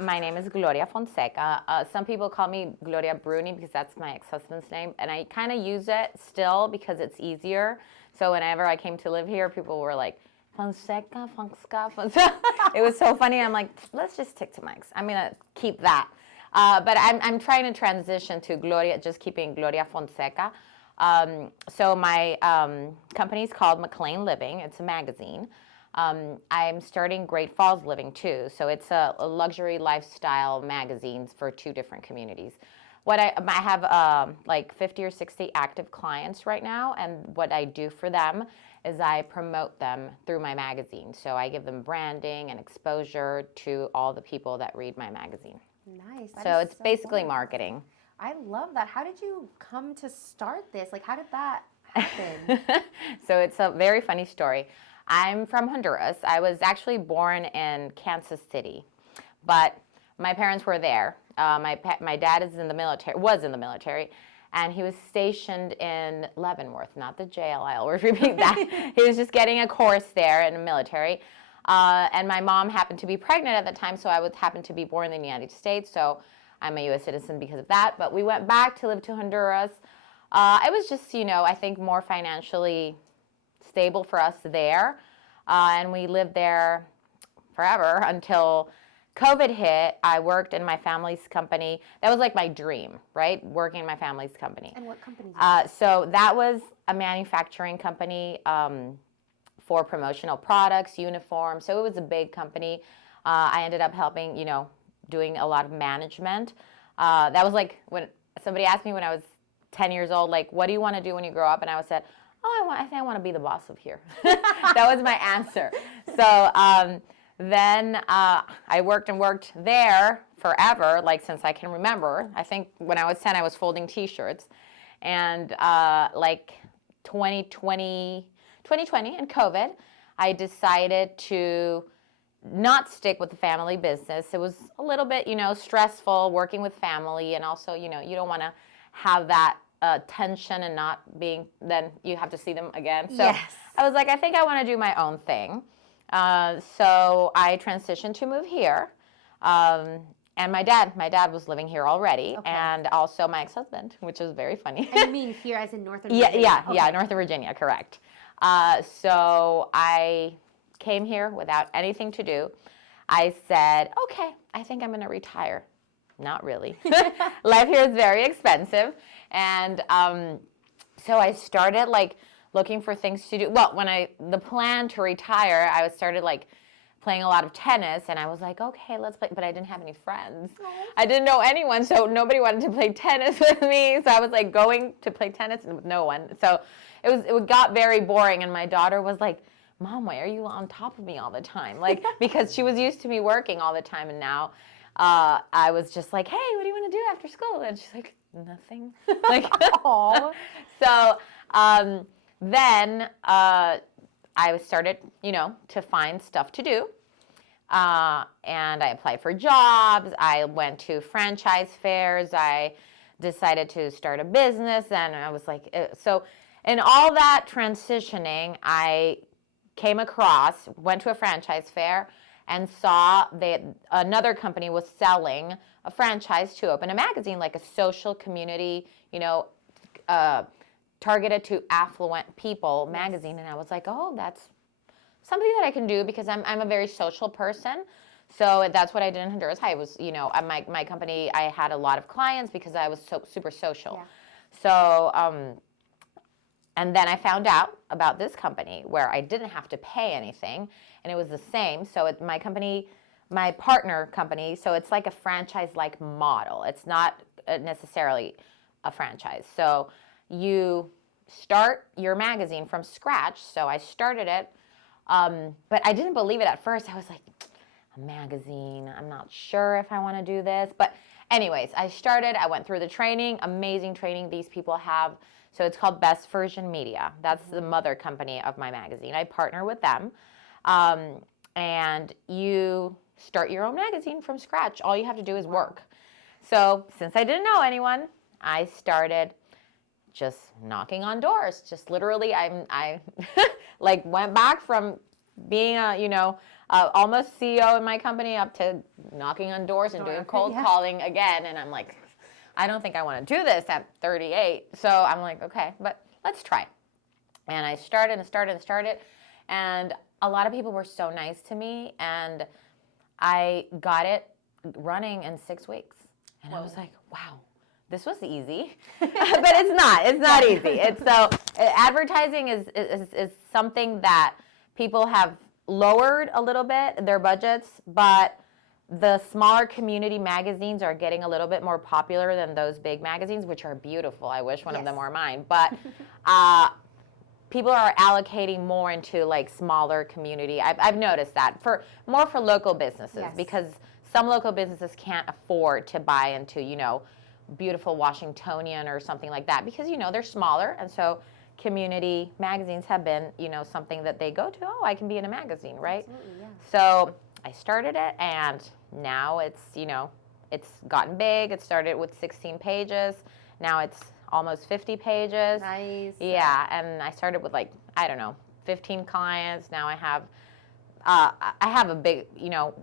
My name is Gloria Fonseca. Some people call me Gloria Bruni because that's my ex-husband's name, and I kind of use it still because it's easier. So whenever I came to live here, people were like, Fonseca, Fonseca, Fonseca. It was so funny. I'm like, let's just stick to Mike's. I'm going to keep that. But I'm trying to transition to Gloria, just keeping Gloria Fonseca. So my company is called McLean Living. It's a magazine. I'm starting Great Falls Living too. So it's a luxury lifestyle magazines for 2 different communities. I have like 50 or 60 active clients right now, and what I do for them is I promote them through my magazine. So I give them branding and exposure to all the people that read my magazine. Nice. So it's basically marketing. I love that. How did you come to start this? Like, how did that happen? So it's a very funny story. I'm from Honduras. I was actually born in Kansas City, but my parents were there. My dad is in the military, was in the military, and he was stationed in Leavenworth, not the jail. I always repeat that. He was just getting a course there in the military. And my mom happened to be pregnant at the time, so I happened to be born in the United States, so I'm a U.S. citizen because of that. But we went back to live to Honduras. It was just, I think more financially stable for us there. And we lived there forever until COVID hit. I worked in my family's company. That was like my dream, right? Working in my family's company. And what company? So that was a manufacturing company for promotional products, uniforms. So it was a big company. I ended up helping, doing a lot of management. That was like when somebody asked me when I was 10 years old, like, what do you want to do when you grow up? And I said, I think I want to be the boss of here. That was my answer. So then I worked there forever, like since I can remember. I think when I was 10, I was folding T-shirts. And like 2020 and COVID, I decided to not stick with the family business. It was a little bit, stressful working with family. And also, you don't want to have that tension and not being, then you have to see them again. So yes. I was like, I think I want to do my own thing. So I transitioned to move here. And my dad was living here already. Okay. And also my ex-husband, which was very funny. I mean here as in Northern Virginia? Yeah, Northern Virginia, correct. So I came here without anything to do. I said, okay, I think I'm going to retire. Not really. Life here is very expensive. And so I started like looking for things to do. Well, the plan to retire, I started like playing a lot of tennis, and I was like, okay, let's play. But I didn't have any friends. I didn't know anyone, so nobody wanted to play tennis with me. So I was like going to play tennis with no one. So it got very boring, and my daughter was like, Mom, why are you on top of me all the time? Like, because she was used to me working all the time, and now I was just like, hey, what do you want to do after school? And she's like, nothing. Like, so then I started, to find stuff to do. And I applied for jobs. I went to franchise fairs. I decided to start a business. And I was like, so in all that transitioning, I went to a franchise fair and saw that another company was selling a franchise to open a magazine, like a social community, targeted to affluent people magazine. And I was like, oh, that's something that I can do because I'm a very social person. So that's what I did in Honduras. I was, my company, I had a lot of clients because I was so super social. Yeah. So, and then I found out about this company where I didn't have to pay anything, and it was the same. So my company, my partner company, so it's like a franchise-like model. It's not necessarily a franchise. So you start your magazine from scratch. So I started it, but I didn't believe it at first. I was like, a magazine, I'm not sure if I want to do this. But anyways, I went through the training, amazing training these people have. So it's called Best Version Media. That's the mother company of my magazine. I partner with them. And you start your own magazine from scratch. All you have to do is work. So since I didn't know anyone, I started just knocking on doors. Just literally, I like went back from being a almost CEO in my company, up to knocking on doors and doing cold calling again. And I'm like, I don't think I want to do this at 38. So I'm like, okay, but let's try. And I started. And a lot of people were so nice to me. And I got it running in 6 weeks. And I was like, wow, this was easy. But it's not. It's not easy. It's so advertising is something that people have lowered a little bit their budgets, but the smaller community magazines are getting a little bit more popular than those big magazines, which are beautiful. I wish one of them were mine. But people are allocating more into like smaller community. I've noticed that for local businesses, because some local businesses can't afford to buy into, beautiful Washingtonian or something like that, because, they're smaller. And so community magazines have been, something that they go to. Oh, I can be in a magazine, right? Absolutely, yeah. So I started it, and now it's, it's gotten big. It started with 16 pages. Now it's almost 50 pages. Nice. Yeah, and I started with 15 clients. Now I have a big,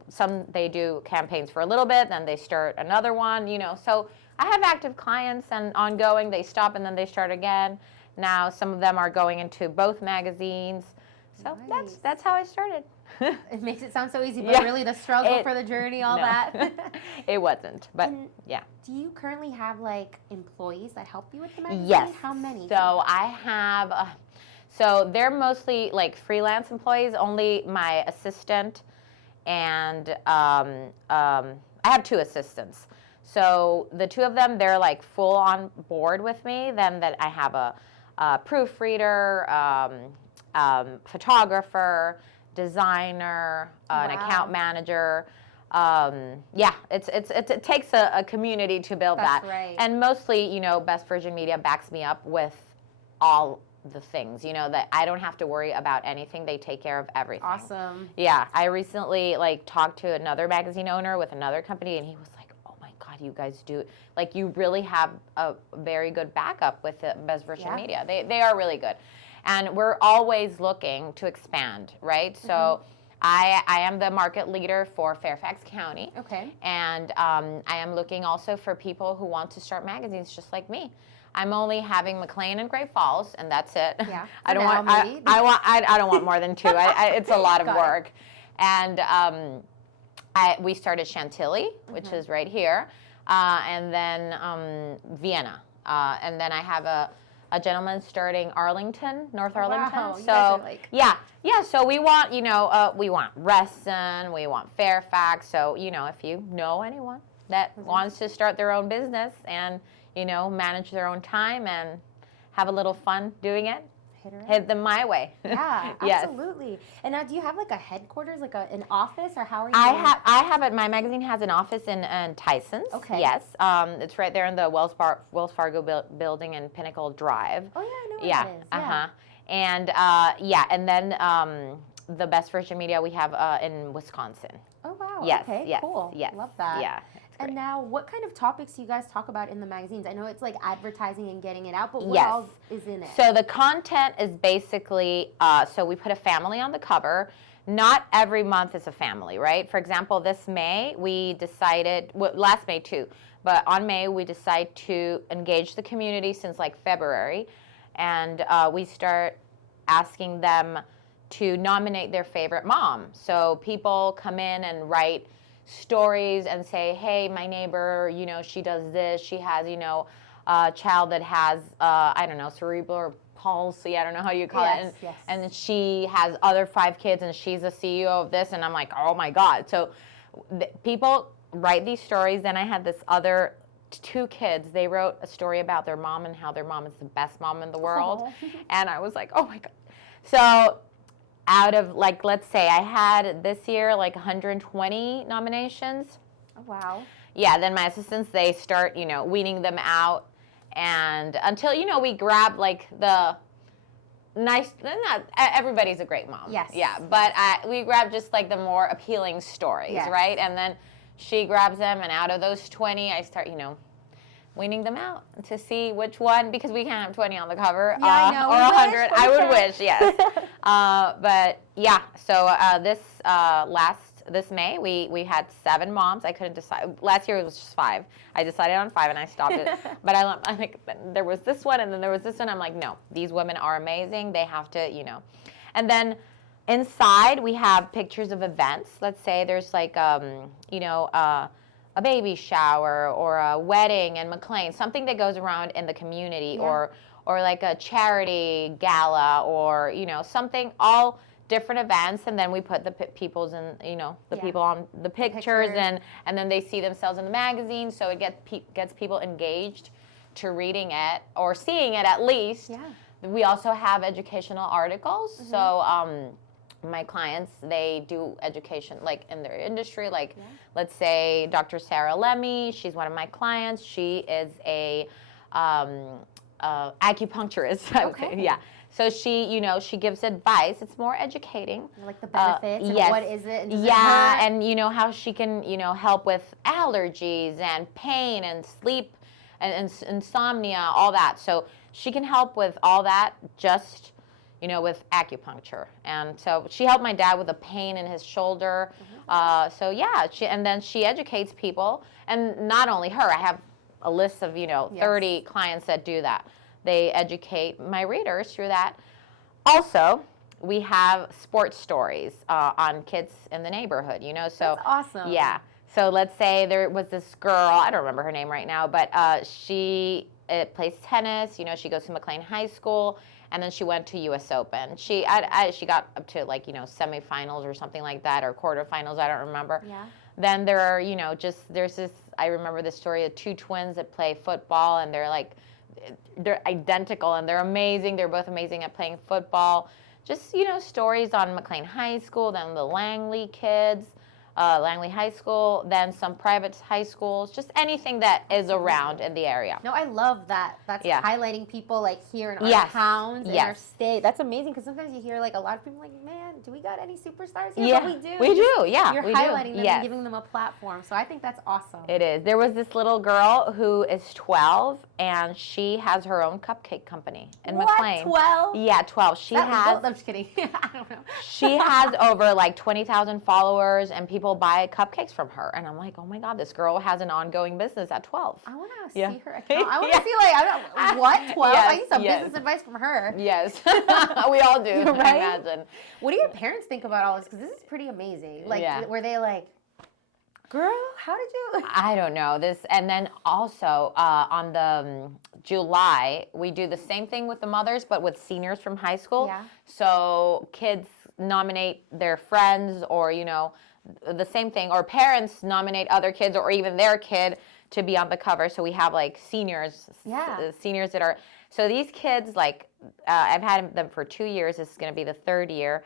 some they do campaigns for a little bit, then they start another one, So I have active clients and ongoing. They stop and then they start again. Now some of them are going into both magazines. So that's how I started. It makes it sound so easy, but really the struggle for the journey, all that. It wasn't, but yeah. Do you currently have employees that help you with the magazine? Yes. How many? So I have, so they're mostly freelance employees, only my assistant, and I have 2 assistants. So the 2 of them, they're full on board with me. Then that I have a proofreader, photographer, designer, an account manager. It takes a community to build that. Right. And mostly, Best Virgin Media backs me up with all the things, that I don't have to worry about anything. They take care of everything. Awesome. Yeah. I recently talked to another magazine owner with another company, and he was like, oh my God, you guys do, you really have a very good backup with the Best Virgin Media. They are really good. And we're always looking to expand, right? So I am the market leader for Fairfax County. Okay. And I am looking also for people who want to start magazines just like me. I'm only having McLean and Great Falls, and that's it. Yeah. I don't want more than 2. It's a lot of work. And we started Chantilly, which is right here, and then Vienna, and then I have a gentleman starting Arlington, North Arlington. Wow, so yeah. So we want we want Reston, we want Fairfax. So if you know anyone that wants to start their own business and manage their own time and have a little fun doing it, hit them my way. Yeah, Yes. absolutely. And now, do you have a headquarters, an office, or how are you? I have it. My magazine has an office in Tyson's. Okay. Yes. It's right there in the Wells Fargo building in Pinnacle Drive. Oh yeah, I know where it is. Yeah. And and then the Best Virgin Media we have in Wisconsin. Oh wow. Yes. Okay. Yes. Cool. Yes. Love that. Yeah. And now, what kind of topics do you guys talk about in the magazines? I know it's advertising and getting it out, but what else is in it? So the content is basically, so we put a family on the cover. Not every month is a family, right? For example, this May, we decided, last May too, but on May, we decide to engage the community since February. And we start asking them to nominate their favorite mom. So people come in and write stories and say, hey, my neighbor, she does this. She has, a child that has, cerebral palsy. I don't know how you call it. And she has other 5 kids and she's a CEO of this. And I'm like, oh my God. So people write these stories. Then I had this other 2 kids. They wrote a story about their mom and how their mom is the best mom in the world. And I was like, oh my God. So out of let's say I had this year 120 nominations. Oh wow. Yeah, then my assistants, they start, weeding them out, and until we grab the nice, not everybody's a great mom. Yes. Yeah, but we grab just the more appealing stories, right? And then she grabs them, and out of those 20, I start, weaning them out to see which one, because we can't have 20 on the cover, I know, or 100. I would wish, yes. But yeah, so this May we had 7 moms. I couldn't decide. Last year it was just 5. I decided on 5 and I stopped it. But I think there was this one and then there was this one. I'm like, no, these women are amazing. They have to, And then inside we have pictures of events. Let's say there's like a baby shower or a wedding in McLean, something that goes around in the community, or like a charity gala, or something, all different events, and then we put the people's in the people on the pictures. And then they see themselves in the magazine, so it gets people engaged to reading it or seeing it at least. We also have educational articles. So my clients, they do education like in their industry, like let's say Dr. Sarah Lemmy, she's one of my clients. She is a acupuncturist. Okay. Yeah. So she, she gives advice. It's more educating. Like the benefits, and what is it? And and how she can, help with allergies and pain and sleep and insomnia, all that. So she can help with all that just, with acupuncture. And so she helped my dad with a pain in his shoulder. So yeah, and then she educates people. And not only her, I have a list of, 30 clients that do that. They educate my readers through that. Also, we have sports stories on kids in the neighborhood, So that's awesome. Yeah. So let's say there was this girl, I don't remember her name right now, but she plays tennis. She goes to McLean High School, and then she went to U.S. Open. She got up to semifinals or something like that, or quarterfinals. I don't remember. Yeah. Then there are there's this. I remember the story of 2 twins that play football, and they're identical and they're amazing. They're both amazing at playing football. Just, stories on McLean High School, then the Langley kids, Langley High School, then some private high schools, just anything that is around in the area. No, I love that. That's highlighting people here in our towns, in our state. That's amazing, because sometimes you hear a lot of people man, do we got any superstars here? Yeah, but we do. We do, yeah. You're highlighting them and giving them a platform. So I think that's awesome. It is. There was this little girl who is 12, and she has her own cupcake company in McLean. 12? Yeah, 12. I'm just kidding. I don't know. She has over 20,000 followers, and people buy cupcakes from her. And I'm like, oh my God, this girl has an ongoing business at 12. I want to see her account. I want to see what, 12? Yes, I need some business advice from her. Yes. We all do, right? I imagine. What do your parents think about all this? Because this is pretty amazing. Were they girl, how did you? I don't know. And then also on the July, we do the same thing with the mothers, but with seniors from high school. Yeah. So kids nominate their friends, or, the same thing, or parents nominate other kids or even their kid to be on the cover. So we have seniors, seniors that are, so these kids, I've had them for 2 years. This is going to be the 3rd year.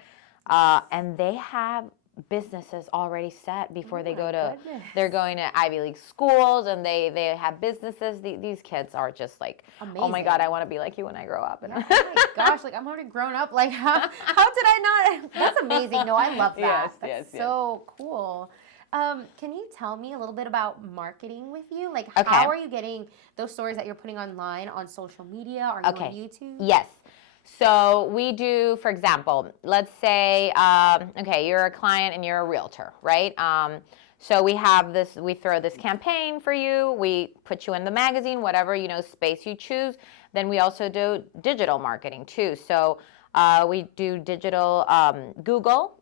And they have businesses already set before they go to, they're going to Ivy League schools, and they have businesses. These kids are just amazing. Oh my God, I want to be like you when I grow up. Yeah, oh my gosh, I'm already grown up. How did I not? That's amazing. No, I love that. That's so cool. Can you tell me a little bit about marketing with you? How are you getting those stories that you're putting online on social media? Are you on YouTube? Yes. So we do, for example, let's say, you're a client and you're a realtor, right? So we throw this campaign for you. We put you in the magazine, whatever, space you choose. Then we also do digital marketing too. So we do digital Google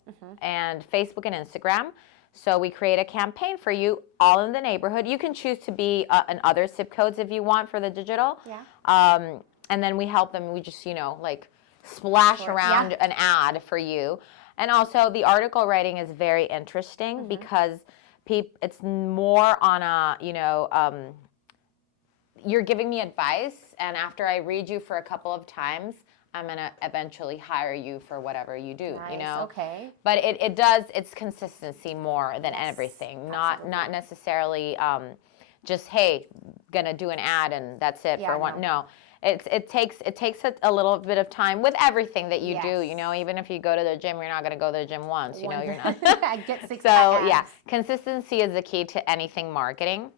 and Facebook and Instagram. So we create a campaign for you all in the neighborhood. You can choose to be in other zip codes if you want for the digital. Yeah. And then we help them. We just, splash around an ad for you. And also the article writing is very interesting because it's more on a, you're giving me advice. And after I read you for a couple of times, I'm going to eventually hire you for whatever you do, Okay. But it's consistency more than everything. Not necessarily just, hey, going to do an ad and that's it for one. No. It takes a little bit of time with everything that you do. Even if you go to the gym, you're not going to go to the gym once. You're not. I get 6 So consistency is the key to anything marketing,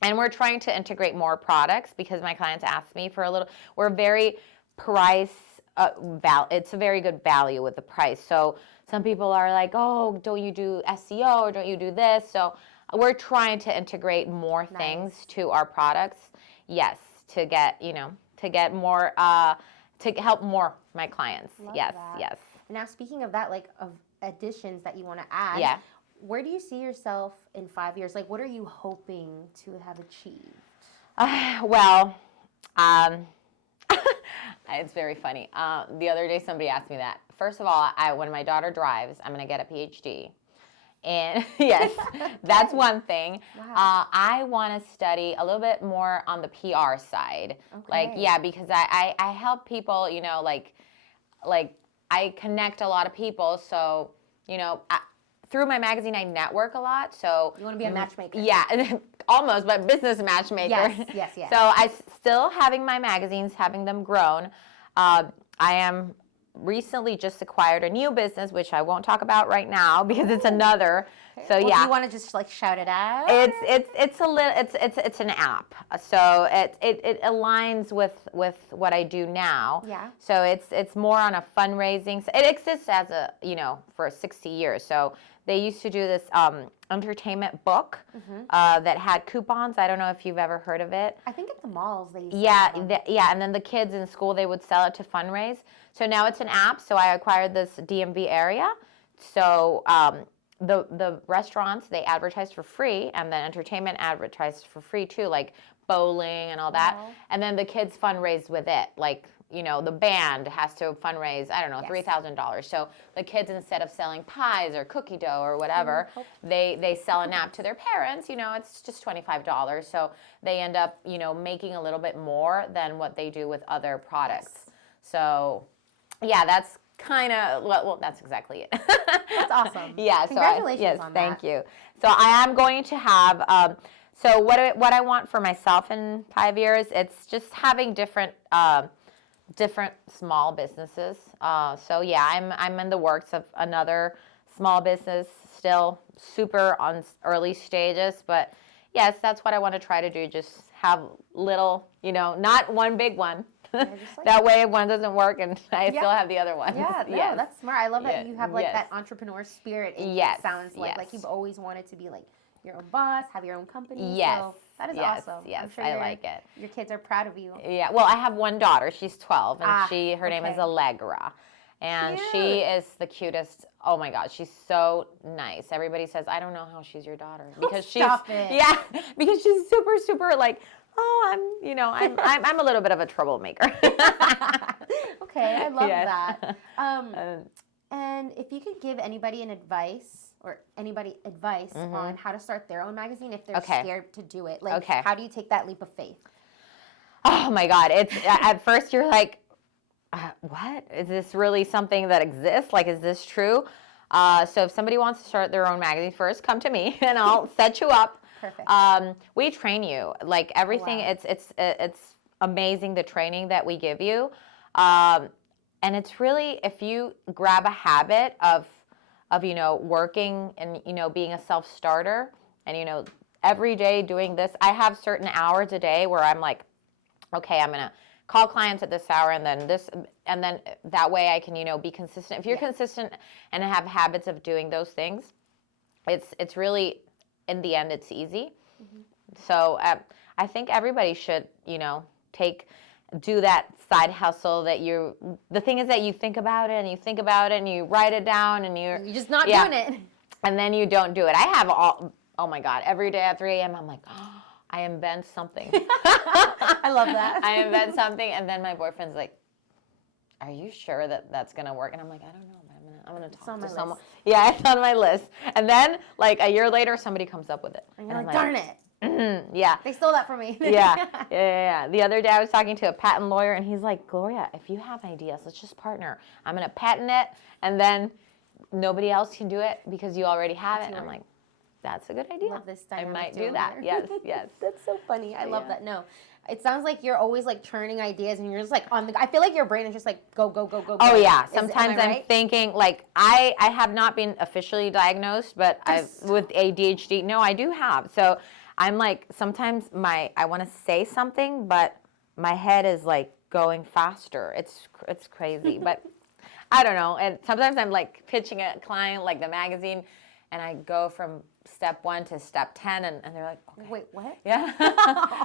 and we're trying to integrate more products because my clients ask me for a little. We're very price it's a very good value with the price. So some people are like, oh, don't you do SEO or don't you do this? So we're trying to integrate more things to our products. Yes, to get more, to help more my clients. Yes. Now, speaking of that, like of additions that you want to add, where do you see yourself in 5 years? Like, what are you hoping to have achieved? It's very funny. The other day, somebody asked me that. First of all, when my daughter drives, I'm going to get a PhD. And yes, that's one thing. Wow. I want to study a little bit more on the PR side. Okay. Because I help people, like I connect a lot of people. So, through my magazine, I network a lot. So you want to be a matchmaker? Yeah, almost, but business matchmaker. Yes. So I still having my magazines, having them grown. I am recently just acquired a new business, which I won't talk about right now because it's another. Okay. So do you want to just like shout it out? It's an app. So it aligns with what I do now. Yeah. So it's more on a fundraising. It exists as for 60 years. So they used to do this entertainment book that had coupons. I don't know if you've ever heard of it. I think at the malls they used to and then the kids in school, they would sell it to fundraise. So now it's an app. So I acquired this DMV area. So the restaurants, they advertise for free, and then entertainment advertised for free too, like bowling and all that. Wow. And then the kids fundraise with it, like the band has to fundraise, I don't know, $3,000. So the kids, instead of selling pies or cookie dough or whatever, they sell an app to their parents. It's just $25. So they end up, making a little bit more than what they do with other products. Yes. So, that's kind of, that's exactly it. That's awesome. Yeah. Congratulations on that. Thank you. So I am going to have, so what I want for myself in 5 years, it's just having different small businesses. I'm in the works of another small business, still super on early stages, but yes, that's what I want to try to do. Just have little, not one big one. That way if one doesn't work and I still have the other one. Yeah, that's smart. I love that you have like that entrepreneur spirit. It sounds like you've always wanted to be like your own boss, have your own company. Yes. So that is awesome. Yes, I'm sure I like it. Your kids are proud of you. Yeah, well, I have one daughter. She's 12, and her name is Allegra. And Cute. She is the cutest. Oh my God, she's so nice. Everybody says, I don't know how she's your daughter. Because Stop it. Yeah, because she's super, super like, I'm a little bit of a troublemaker. Okay, I love that. And if you could give anybody advice on how to start their own magazine if they're scared to do it, like how do you take that leap of faith? Oh my God, it's at first you're like, what? Is this really something that exists? Like, is this true? So if somebody wants to start their own magazine, first come to me and I'll set you up. Perfect. We train you, like everything. Wow. It's amazing, the training that we give you, and it's really, if you grab a habit of working and being a self-starter, and every day doing this. I have certain hours a day where I'm like, okay, I'm gonna call clients at this hour, and then this, and then that way I can be consistent. If you're consistent and have habits of doing those things, it's really, in the end, it's easy. Mm-hmm. So I think everybody should, do that side hustle that the thing is that you think about it and you write it down and you're just not doing it. And then you don't do it. I have oh my God, every day at 3 a.m. I'm like, oh, I invent something. I love that. I invent something, and then my boyfriend's like, are you sure that that's going to work? And I'm like, I don't know, but I'm gonna talk to someone. Yeah, it's on my list. And then, like, a year later, somebody comes up with it. And you're like, darn it. Mm-hmm, yeah. They stole that from me. Yeah. The other day I was talking to a patent lawyer, and he's like, Gloria, if you have ideas, let's just partner. I'm going to patent it, and then nobody else can do it because you already have it. And I'm like, that's a good idea. Love this I might do that. Yes. That's so funny. I love that. No. It sounds like you're always like churning ideas, and you're just like I feel like your brain is just like go. Oh yeah. Sometimes I'm thinking, like, I have not been officially diagnosed, but with ADHD. No, I do have. So I'm like, sometimes I want to say something, but my head is like going faster. It's crazy, but I don't know. And sometimes I'm like pitching a client like the magazine, and I go from step 1 to step 10, and they're like, okay. Wait, what? Yeah.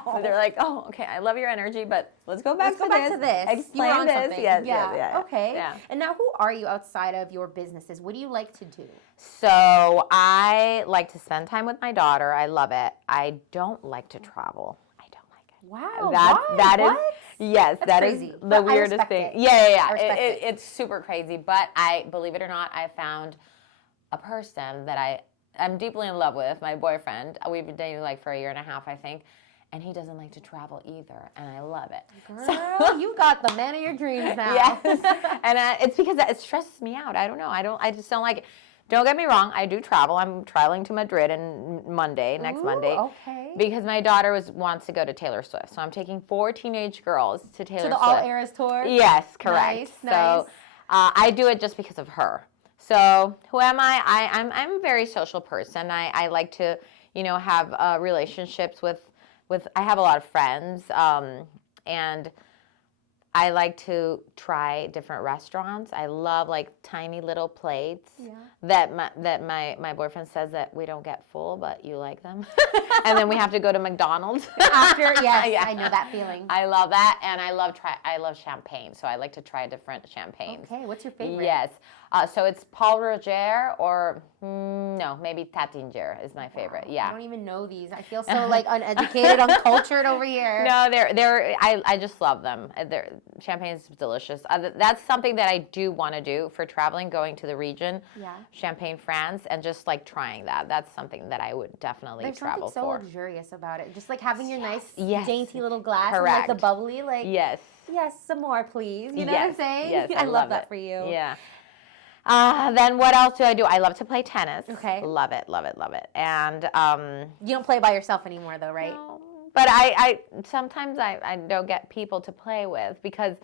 So they're like, oh, okay, I love your energy, but let's go back to this. Explain this. Yes, yeah. Okay. Yeah. And now who are you outside of your businesses? What do you like to do? So I like to spend time with my daughter. I love it. I don't like to travel. I don't like it. Wow. That what? is, yes, That's that crazy. is the But I weirdest respect thing. it. Yeah. It. It's super crazy, but believe it or not, I found a person that I'm deeply in love with, my boyfriend. We've been dating like for a year and a half, I think, and he doesn't like to travel either, and I love it. Girl, you got the man of your dreams now. Yes, and it's because it stresses me out. I don't know. I just don't like it. Don't get me wrong. I do travel. I'm traveling to Madrid next Monday. Okay. Because my daughter wants to go to Taylor Swift, so I'm taking 4 teenage girls to Taylor Swift. To the All Eras tour. Yes, correct. Nice. So I do it just because of her. So who am I? I'm a very social person. I like to, have relationships with. I have a lot of friends, and I like to try different restaurants. I love like tiny little plates that my boyfriend says that we don't get full, but you like them. And then we have to go to McDonald's after. Yes, I know that feeling. I love that, and I love champagne. So I like to try different champagnes. Okay, what's your favorite? Yes. So it's Paul Roger or no, maybe Tattinger is my favorite. Yeah. I don't even know these. I feel so like uneducated, uncultured over here. No, I just love them. Champagne is delicious. That's something that I do want to do for traveling, going to the region. Yeah. Champagne, France, and just like trying that. That's something that I would definitely travel for. There's something so luxurious about it. Just like having your nice, yes. dainty little glass Correct. and like the bubbly, like yes, some more, please. You know yes. what I'm saying? Yes, I love that it. for you. Yeah. Then what else do I do? I love to play tennis. Okay. Love it. And you don't play by yourself anymore, though, right? No. But I sometimes I don't get people to play with because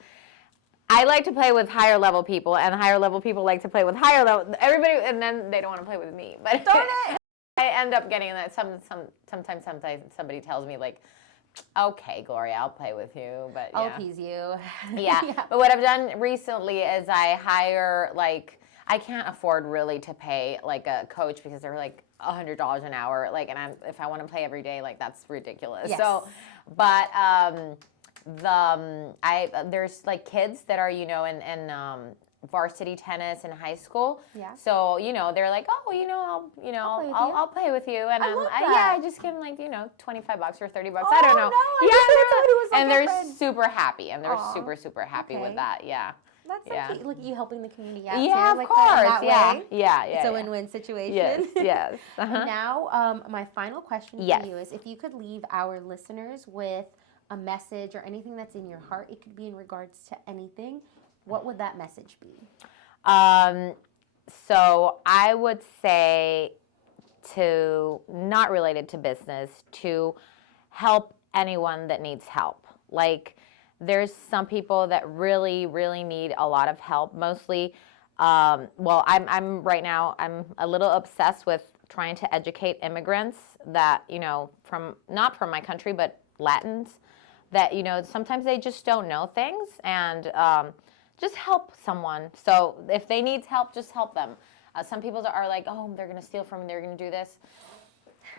I like to play with higher level people, and higher level people like to play with higher level everybody, and then they don't want to play with me. But darn it! I end up getting that. Sometimes somebody tells me like, okay, Gloria, I'll play with you, but I'll appease you. Yeah. But what I've done recently is I hire I can't afford really to pay like a coach because they're like $100 an hour. Like, and if I want to play every day, like that's ridiculous. Yes. So, but there's like kids that are in varsity tennis in high school. Yeah. So they're like, oh, I'll play with you, and I just give them like $25 or $30. Oh, I don't know. No, and they're super happy, and they're super happy with that. Yeah. That's so cute. Look, you helping the community out yeah, too. Of course. That way. Yeah. It's a win-win situation. Yes. Uh-huh. Now, my final question yes. for you is if you could leave our listeners with a message or anything that's in your heart, it could be in regards to anything, what would that message be? So I would say not related to business, to help anyone that needs help. Like, there's some people that really, really need a lot of help. Mostly, I'm right now, I'm a little obsessed with trying to educate immigrants that, not from my country, but Latins, that, sometimes they just don't know things, and just help someone. So if they need help, just help them. Some people are like, oh, they're going to steal from me, they're going to do this.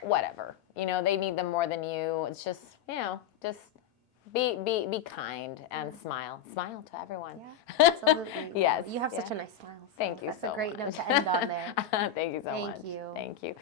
Whatever. They need them more than you. It's just, just be kind and smile. Smile to everyone. Yeah, absolutely. Yes. You have such a nice smile. So Thank you that's so a great much. note to end on there. Thank you so much. Thank you. Thank you.